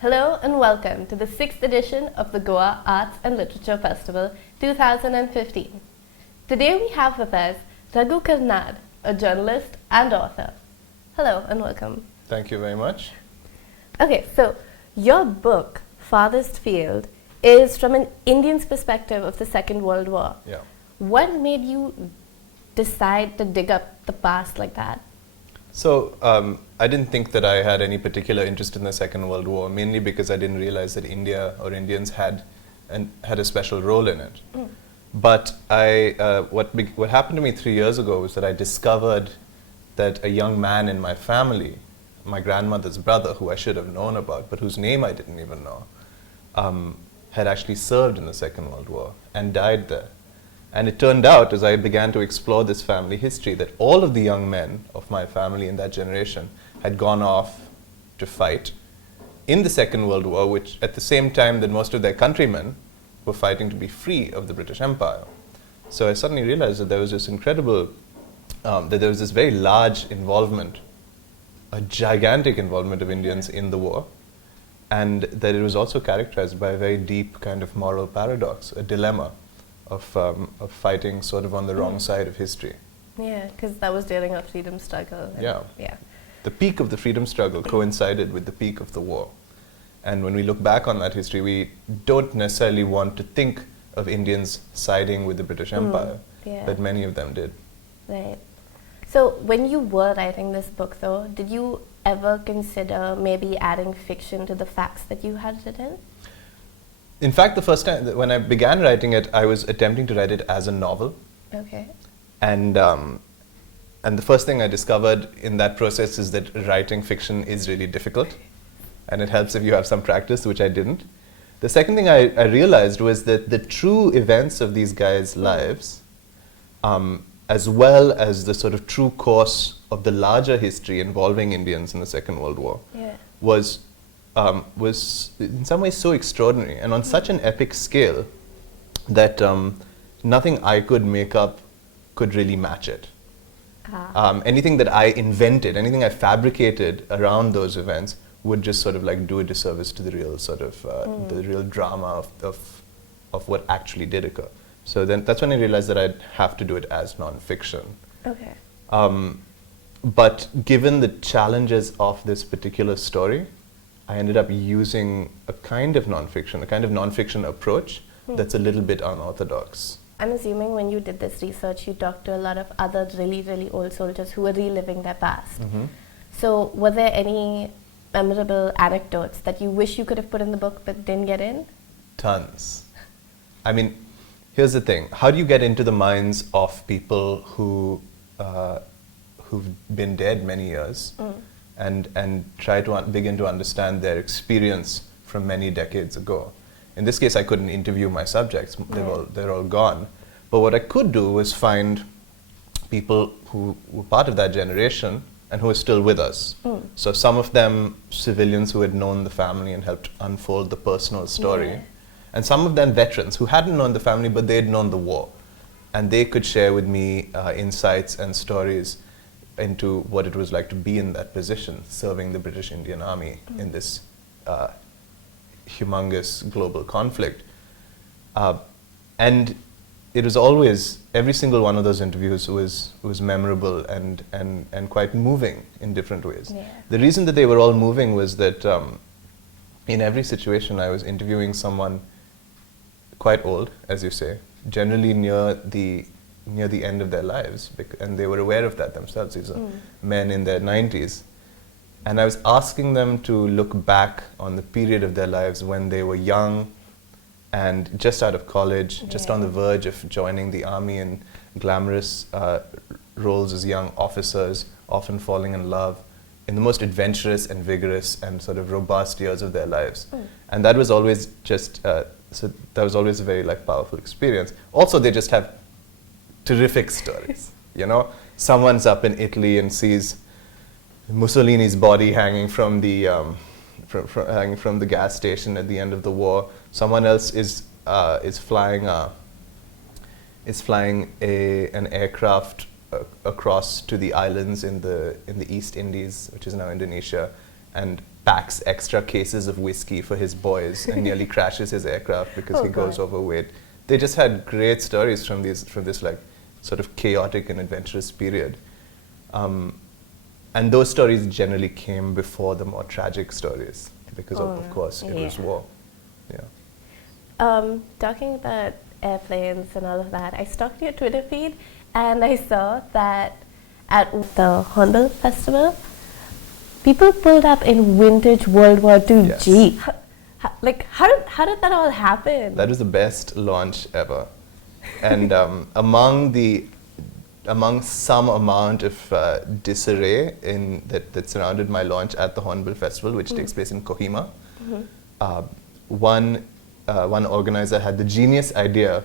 Hello and welcome to the 6th edition of the Goa Arts and Literature Festival 2015. Today we have with us Raghu Karnad, a journalist and author. Hello and welcome. Thank you very much. Okay, so your book, Farthest Field, is from an Indian's perspective of the Second World War. Yeah. What made you decide to dig up the past like that? So I didn't think that I had any particular interest in the Second World War, mainly because I didn't realize that India or Indians had a special role in it. But what happened to me 3 years ago was that I discovered that a young man in my family, my grandmother's brother, who I should have known about, but whose name I didn't even know, had actually served in the Second World War and died there. And it turned out, as I began to explore this family history, that all of the young men of my family in that generation had gone off to fight in the Second World War, which at the same time that most of their countrymen were fighting to be free of the British Empire. So I suddenly realized that there was this incredible, that there was this very large involvement, a gigantic involvement of Indians in the war, and that it was also characterized by a very deep kind of moral paradox, a dilemma of fighting sort of on the wrong side of history. Yeah, because that was during our freedom struggle. Yeah. The peak of the freedom struggle coincided with the peak of the war. And when we look back on that history, we don't necessarily want to think of Indians siding with the British Empire, but many of them did. Right. So when you were writing this book, though, did you ever consider maybe adding fiction to the facts that you had written? In fact, the first time when I began writing it, I was attempting to write it as a novel. Okay. And the first thing I discovered in that process is that writing fiction is really difficult, and it helps if you have some practice, which I didn't. The second thing I realized was that the true events of these guys' lives, as well as the sort of true course of the larger history involving Indians in the Second World War, was in some ways so extraordinary and on such an epic scale that nothing I could make up could really match it. Anything that I invented, anything I fabricated around those events would just sort of like do a disservice to the real sort of the real drama of what actually did occur. So then that's when I realized that I'd have to do it as non-fiction. Okay. But given the challenges of this particular story, I ended up using a kind of non-fiction approach that's a little bit unorthodox. I'm assuming when you did this research, you talked to a lot of other really, really old soldiers who were reliving their past. So were there any memorable anecdotes that you wish you could have put in the book but didn't get in? Tons. I mean, here's the thing. How do you get into the minds of people who've been dead many years and try to begin to understand their experience from many decades ago? In this case, I couldn't interview my subjects. They're all gone. But what I could do was find people who were part of that generation and who are still with us. So some of them civilians who had known the family and helped unfold the personal story. And some of them veterans who hadn't known the family, but they had known the war. And they could share with me insights and stories into what it was like to be in that position, serving the British Indian Army in this humongous global conflict. And it was always, every single one of those interviews was memorable and quite moving in different ways. The reason that they were all moving was that in every situation I was interviewing someone quite old, as you say, generally near the end of their lives, and they were aware of that themselves. These are men in their 90s. And I was asking them to look back on the period of their lives when they were young and just out of college, just on the verge of joining the army in glamorous roles as young officers, often falling in love in the most adventurous and vigorous and sort of robust years of their lives. And that was always just, so that was always a very powerful experience. Also, they just have terrific stories, you know? Someone's up in Italy and sees Mussolini's body hanging from the hanging from the gas station at the end of the war. Someone else is flying an aircraft across to the islands in the East Indies, which is now Indonesia, and packs extra cases of whiskey for his boys and nearly crashes his aircraft because he goes overweight. They just had great stories from this like sort of chaotic and adventurous period. And those stories generally came before the more tragic stories because of course it was war. Yeah. Talking about airplanes and all of that, I stalked your Twitter feed and I saw that at the Hornbill Festival, people pulled up in vintage World War II Jeep. How did that all happen? That was the best launch ever. And among some amount of disarray that surrounded my launch at the Hornbill Festival, which takes place in Kohima, one organizer had the genius idea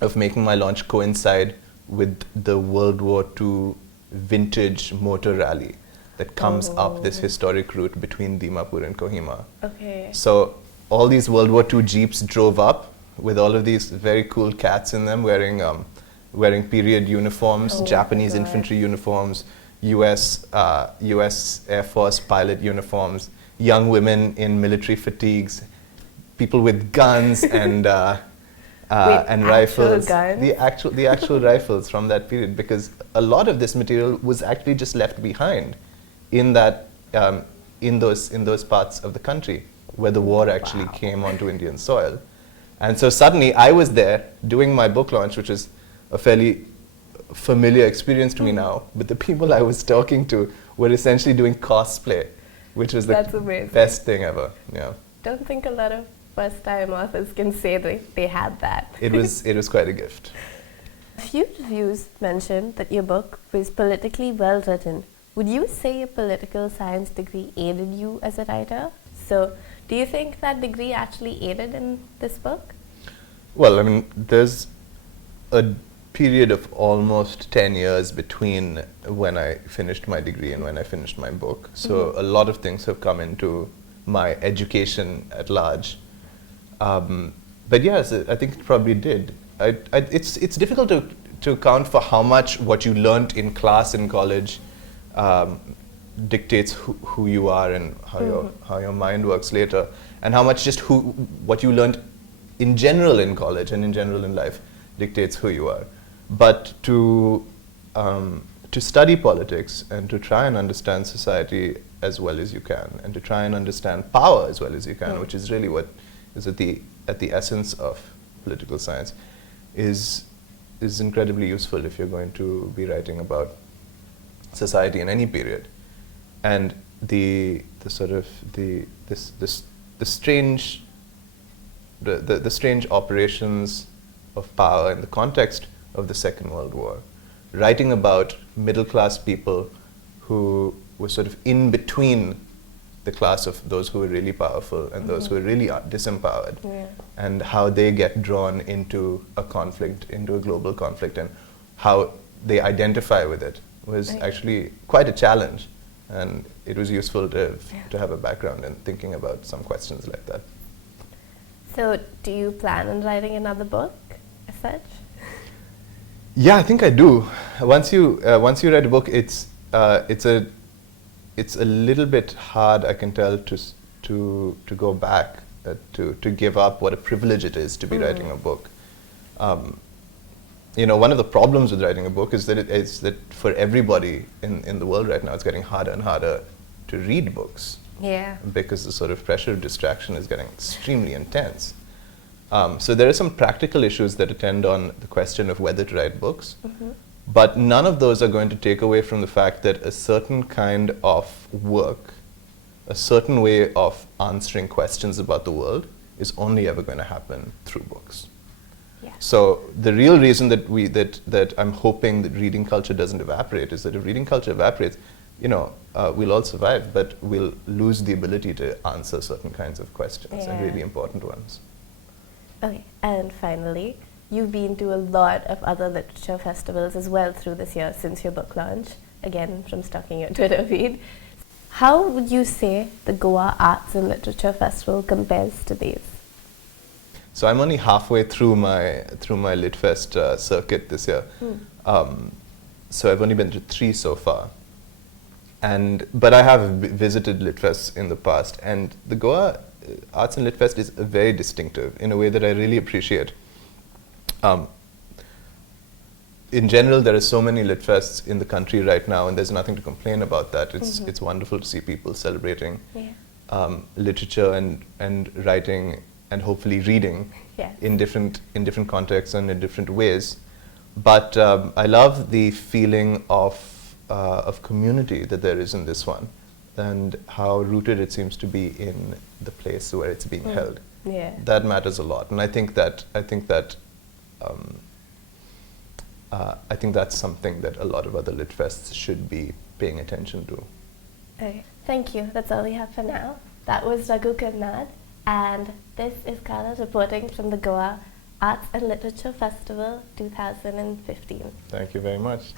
of making my launch coincide with the World War II vintage motor rally that comes up this historic route between Dimapur and Kohima. Okay. So all these World War II Jeeps drove up with all of these very cool cats in them wearing period uniforms, Japanese infantry uniforms, US Air Force pilot uniforms, young women in military fatigues, people with guns and rifles. Guns? The actual rifles from that period, because a lot of this material was actually just left behind in that in those parts of the country where the war actually came onto Indian soil. And so suddenly I was there doing my book launch, which is a fairly familiar experience to me now, but the people I was talking to were essentially doing cosplay, which was the best thing ever. Yeah. Don't think a lot of first-time authors can say they had that. It was quite a gift. A few reviews mentioned that your book was politically well written. Would you say a political science degree aided you as a writer? So, do you think that degree actually aided in this book? Well, I mean, there's a period of almost 10 years between when I finished my degree and when I finished my book. So a lot of things have come into my education at large. But yes, I think it probably did. It's difficult to account for how much what you learnt in class in college dictates who you are and how your mind works later, and how much just what you learnt in general in college and in general in life dictates who you are. But to study politics and to try and understand society as well as you can, and to try and understand power as well as you can, which is really what is at the essence of political science, is incredibly useful if you're going to be writing about society in any period. And the strange operations of power in the context of the Second World War, writing about middle-class people who were sort of in between the class of those who were really powerful and those who were really disempowered, and how they get drawn into a conflict, into a global conflict, and how they identify with it was actually quite a challenge. And it was useful to have a background in thinking about some questions like that. So, do you plan on writing another book as such? Yeah, I think I do. Once you write a book, it's a little bit hard, I can tell, to go back, to give up what a privilege it is to be writing a book. One of the problems with writing a book is that for everybody in the world right now, it's getting harder and harder to read books. Yeah. Because the sort of pressure of distraction is getting extremely intense. So there are some practical issues that attend on the question of whether to write books, but none of those are going to take away from the fact that a certain kind of work, a certain way of answering questions about the world is only ever going to happen through books. Yeah. So the real reason that I'm hoping that reading culture doesn't evaporate is that if reading culture evaporates, we'll all survive, but we'll lose the ability to answer certain kinds of questions, and really important ones. Okay, and finally, you've been to a lot of other literature festivals as well through this year since your book launch, again from stalking your Twitter feed. How would you say the Goa Arts and Literature Festival compares to these? So I'm only halfway through my LitFest circuit this year. So I've only been to 3 so far. But I have visited Litfests in the past, and the Goa Arts and Lit Fest is very distinctive in a way that I really appreciate. In general, there are so many Lit Fests in the country right now, and there's nothing to complain about that. It's wonderful to see people celebrating literature and writing and hopefully reading in different contexts and in different ways. But I love the feeling of community that there is in this one, and how rooted it seems to be in the place where it's being held. Yeah. That matters a lot, and I think that's something that a lot of other Lit Fests should be paying attention to. Okay. Thank you. That's all we have for now. That was Raghu Karnad, and this is Carla reporting from the Goa Arts and Literature Festival 2015. Thank you very much.